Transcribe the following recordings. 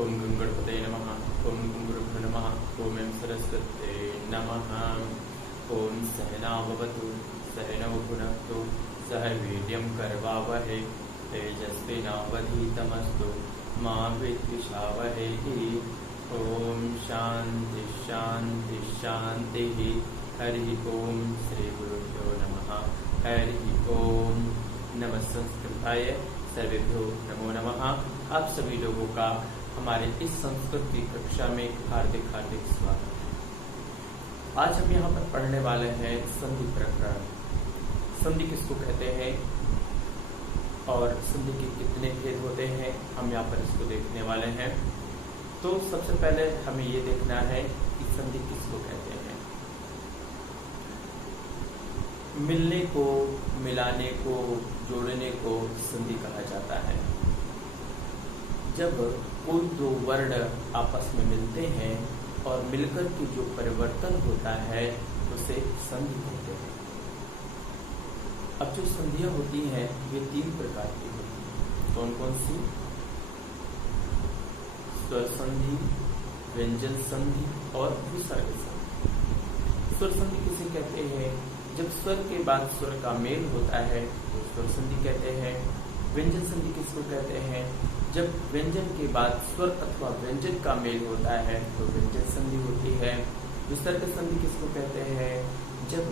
ओम गंगणपते नमः। ओम गुरुभ्यो नमः। ओम ऐं सरस्वते नमः। ओम सहनाववतु सहनौ भुनक्तु सह वीर्यं करवावहै तेजस्विनावधीतमस्तु मा विद्विषावहै। ओम शांति शांति शांति। हरि ओम श्री गुरुभ्यो नमः। हरि ओम। नमः संस्कृताय सर्वेभ्यो नमो नमः। आप सभी लोगों का हमारे इस संस्कृत की कक्षा में हार्दिक हार्दिक स्वागत है। आज हम यहाँ पर पढ़ने वाले हैं संधि प्रकरण। संधि किसको कहते हैं और संधि के कितने भेद होते हैं, हम यहाँ पर इसको देखने वाले हैं। तो सबसे पहले हमें ये देखना है कि संधि किसको कहते हैं। मिलने को, मिलाने को, जोड़ने को संधि कहा जाता है। जब कोई दो वर्ण आपस में मिलते हैं और मिलकर के जो परिवर्तन होता है उसे संधि कहते हैं। अब जो संधियां होती हैं ये 3 प्रकार की होती हैं। कौन कौन सी? स्वर संधि, व्यंजन संधि और विसर्ग संधि। स्वर संधि किसे कहते हैं? जब स्वर के बाद स्वर का मेल होता है तो स्वर संधि कहते हैं। व्यंजन संधि किसको कहते हैं? जब व्यंजन के बाद स्वर अथवा व्यंजन का मेल होता है तो व्यंजन संधि होती है। विसर्ग संधि किसको कहते हैं? जब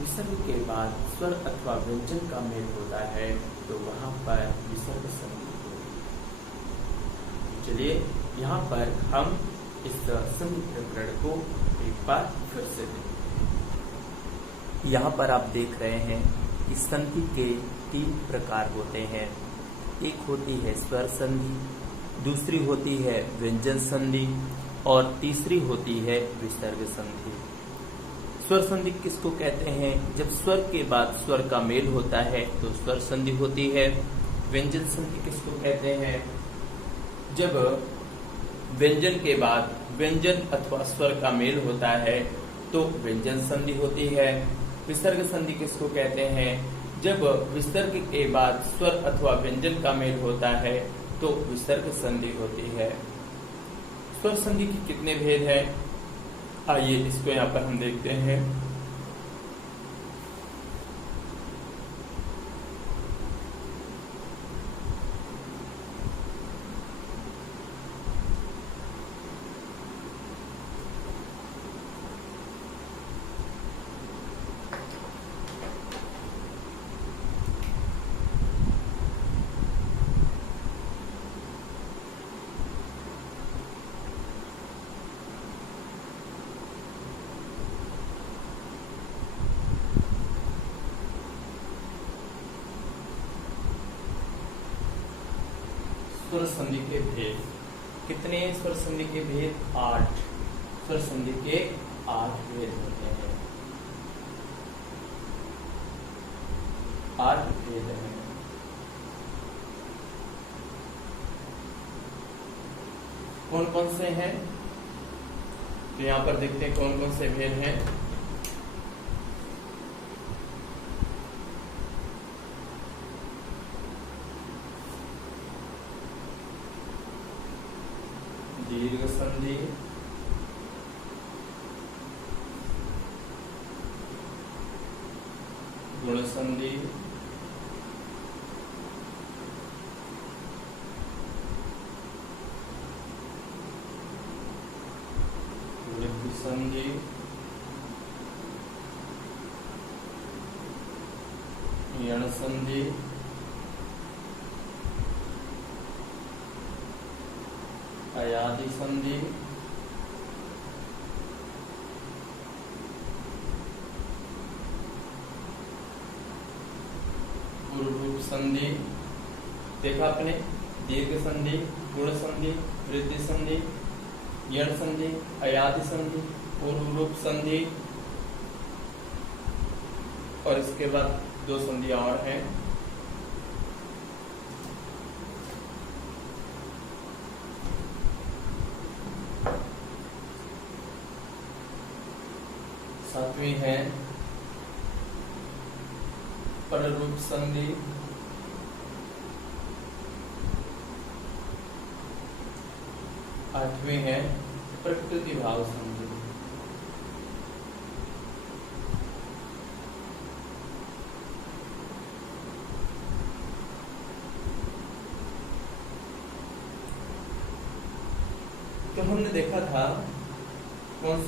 विसर्ग के बाद स्वर अथवा व्यंजन का मेल होता है तो वहां पर विसर्ग संधि होती है। चलिए यहाँ पर हम इस संधि प्रकरण को एक बार फिर से देखें। यहाँ पर आप देख रहे हैं कि संधि के 3 प्रकार होते हैं। एक होती है स्वर संधि, दूसरी होती है व्यंजन संधि और तीसरी होती है विसर्ग संधि। स्वर संधि किसको कहते हैं? जब स्वर के बाद स्वर का मेल होता है तो स्वर संधि होती है। व्यंजन संधि किसको कहते हैं? जब व्यंजन के बाद व्यंजन अथवा स्वर का मेल होता है तो व्यंजन संधि होती है। विसर्ग संधि किसको कहते हैं? जब विसर्ग के बाद स्वर अथवा व्यंजन का मेल होता है तो विसर्ग संधि होती है। स्वर संधि के कितने भेद हैं? आइए इसको यहाँ पर हम देखते हैं। स्वर संधि के भेद कितने? स्वर संधि के भेद 8। स्वर संधि के 8 भेद होते हैं। 8 भेद हैं। कौन कौन से हैं? तो यहाँ पर देखते हैं कौन कौन से भेद हैं। दीर्घ संधि, गुण संधि, वृद्धि संधि, यण संधि, अयादि संधि, पूर्वरूप संधि। देखा आपने? दीर्घ संधि, गुण संधि, वृद्धि संधि, यण संधि, अयादि संधि, पूर्वरूप संधि और इसके बाद 2 संधियां और हैं। सातवीं है पररूप संधि, 8वें है प्रकृति भाव संधि। तो हमने देखा था कौन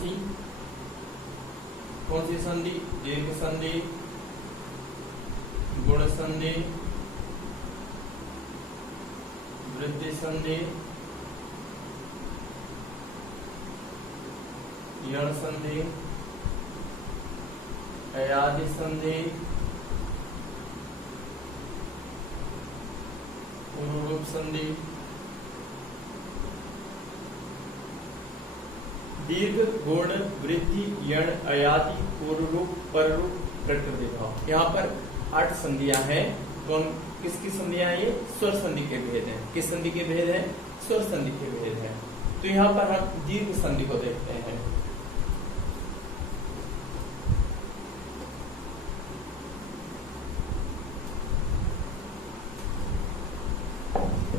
सी संधि? दीर्घ संधि, गुण संधि, वृद्धि संधि, यण संधि, अयादि संधि, पूर्वरूप संधि। दीर्घ, गुण, वृद्धि, यण, अयादि, पूर्वरूप, पररूप, प्रकृति भाव। यहाँ पर 8 संधियां हैं। कौन किसकी संधियां हैं? ये स्वर संधि के भेद हैं। किस संधि के भेद हैं? स्वर संधि के भेद हैं। तो यहाँ पर हम दीर्घ संधि को देखते हैं।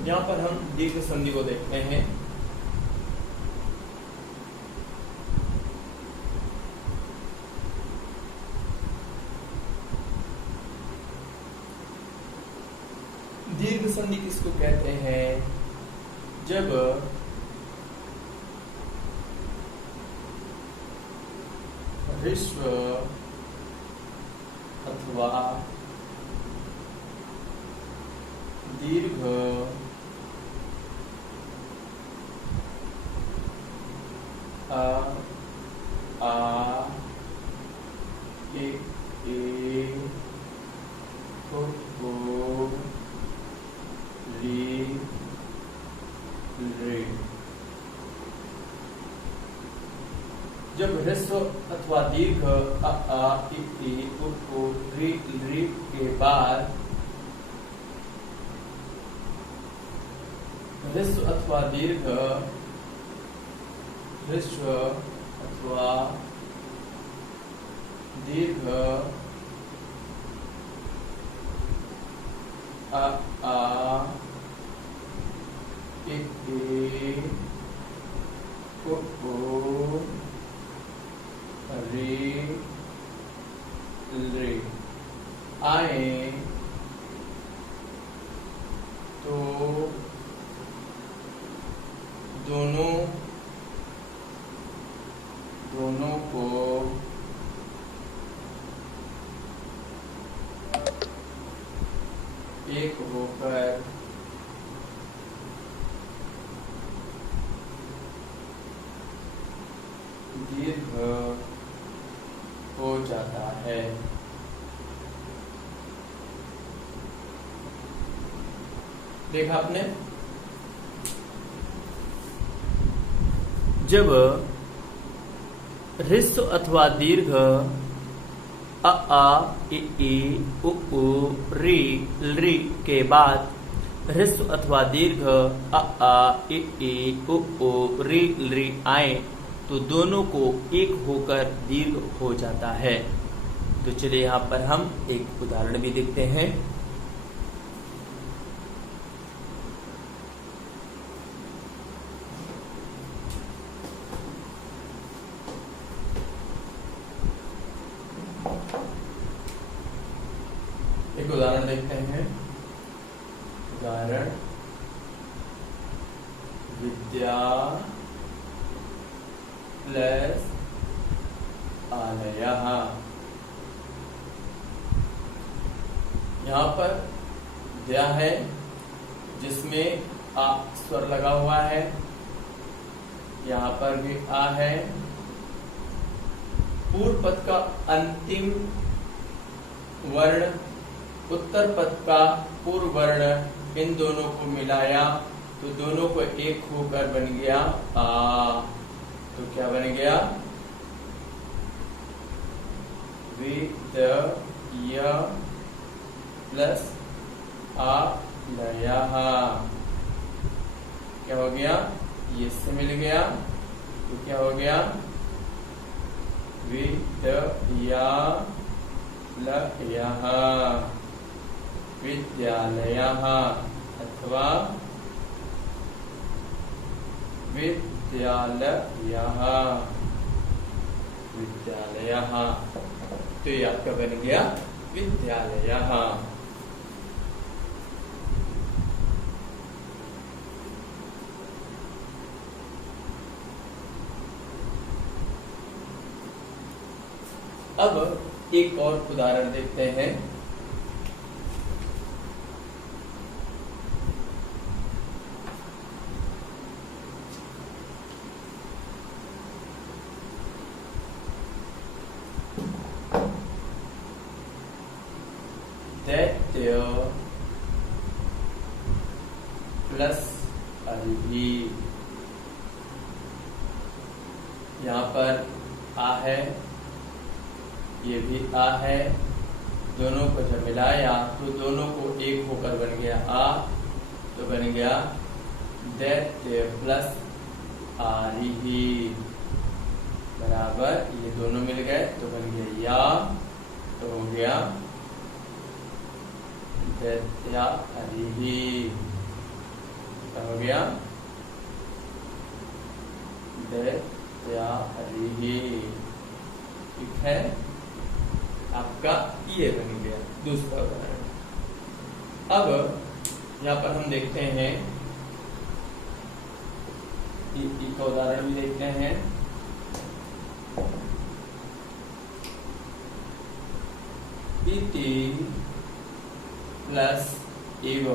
यहाँ पर हम दीर्घ संधि को देखते हैं। दीर्घ संधि किसको कहते हैं? जब ह्रस्व अथवा दीर्घ आ ए रे। जब ह्रस्व अथवा दीर्घ आ इ उ री के बाद ह्रस्व अथवा दीर्घ, ह्रस्व अथवा दीर्घ आ इ उ रे आए तो दोनों को एक होकर दीर्घ हो जाता है। देखा आपने? जब ह्रस्व अथवा दीर्घ आ इ उ री के बाद ह्रस्व अथवा दीर्घ आ इ उ री आए तो दोनों को एक होकर दीर्घ हो जाता है। तो चलिए यहाँ पर हम एक उदाहरण भी देखते हैं। एक उदाहरण देखते हैं। उदाहरण विद्या प्लस आलयः। यहाँ पर विद्या है जिसमें आ स्वर लगा हुआ है, यहाँ पर भी आ है। पूर्व पद का अंतिम वर्ण, उत्तर पद का पूर्व वर्ण, इन दोनों को मिलाया तो दोनों को एक होकर बन गया आ। तो क्या बन गया? विद्या प्लस आलयः। क्या हो गया? ये इससे मिल गया तो क्या हो गया? विद्यालयः, विद्यालयः अथवा विद्यालयः, विद्यालयः। तो ये आपका बन गया विद्यालयः। अब एक और उदाहरण देखते हैं। दैत्य प्लस अरबी, यहाँ पर आ है, ये भी आ है, दोनों को जब मिलाया तो दोनों को एक होकर बन गया आ, तो बन गया दैत्य प्लस आरिही बराबर, ये दोनों मिल गए तो बन गया या, तो हो गया दैत्या अरिही, तो हो गया दैत्या अरिही। ठीक है, आपका ये बन गया दूसरा उदाहरण। अब यहाँ पर हम देखते हैं, का उदाहरण भी देखते हैं। इति प्लस इव,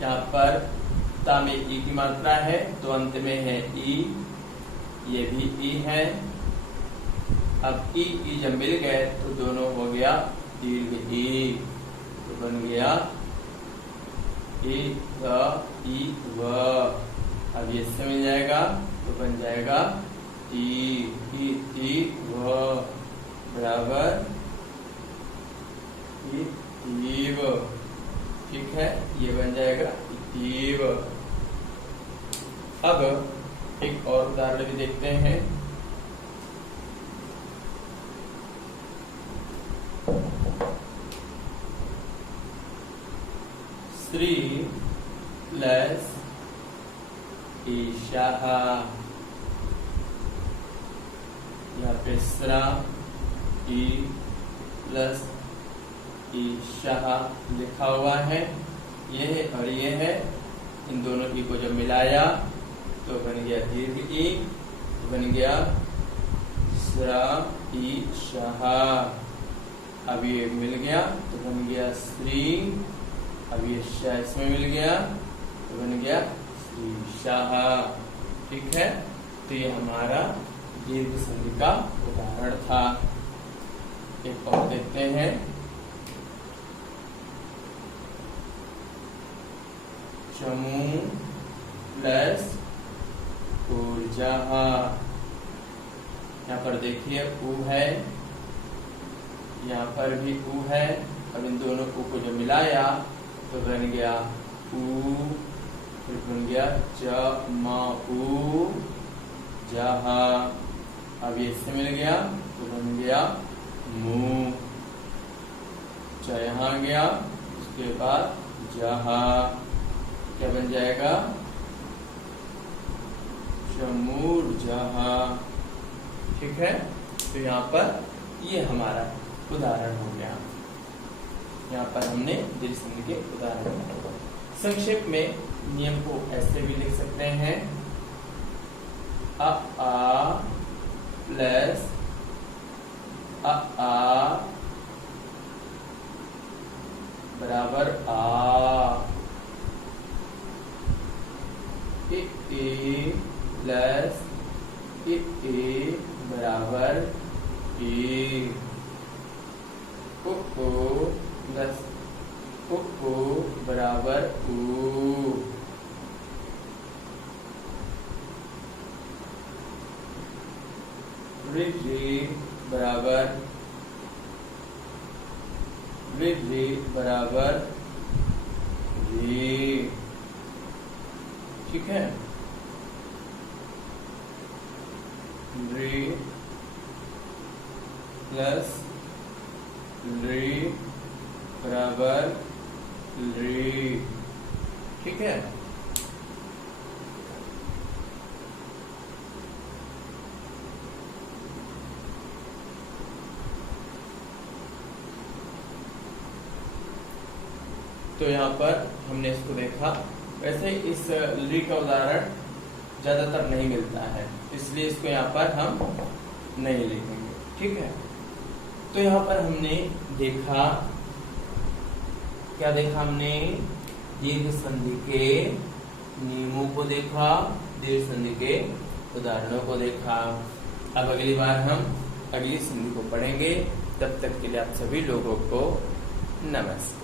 यहाँ पर ता में ई की मात्रा है तो अंत में है ई, ये भी ई है। अब ई जब मिल गए तो दोनों हो गया दीर्घ ई, तो बन गया ई व। अब ये इससे मिल जाएगा तो बन जाएगा टी व बराबर इतीव। ठीक है, ये बन जाएगा इतीव। अब एक और उदाहरण भी देखते हैं। श्री प्लस ईशाह, यहाँ पे श्रा ई प्लस ईशाह लिखा हुआ है, ये है और ये है। इन दोनों की को जब मिलाया तो बन गया दीर्घ ई, बन गया श्रा ईशाह। अब ये मिल गया तो बन गया श्री, अब ये शाह इसमें मिल गया तो बन गया श्री शाह। ठीक है, तो ये हमारा दीर्घ संधि का उदाहरण था। एक और देखते हैं। चमू प्लस ऊर्जा, यहाँ पर देखिए ऊ है, यहाँ पर भी ऊ है। अब इन दोनों ऊ को जो मिलाया तो बन गया ऊ, फिर बन गया जमाऊ जहा। अब ये इससे मिल गया तो बन गया मुंह, यहाँ गया, उसके बाद जहा क्या बन जाएगा चमूर जहा। ठीक है, तो यहाँ पर ये हमारा उदाहरण हो गया। यहाँ पर हमने दीर्घ संधि के उदाहरण। संक्षेप में नियम को ऐसे भी लिख सकते हैं। आ प्लस आ बराबर आ, ए प्लस ए बराबर ए, ओ प्लस ओ बराबर ऊ, री बराबर री। ठीक है, री प्लस री बराबर री। ठीक है, तो यहाँ पर हमने इसको देखा। वैसे इस ली का उदाहरण ज्यादातर नहीं मिलता है, इसलिए इसको यहाँ पर हम नहीं लिखेंगे। ठीक है, तो यहाँ पर हमने देखा, क्या देखा हमने? दीर्घ संधि के नियमों को देखा, दीर्घ संधि के उदाहरणों को देखा। अब अगली बार हम अगली संधि को पढ़ेंगे। तब तक के लिए आप सभी लोगों को नमस्कार।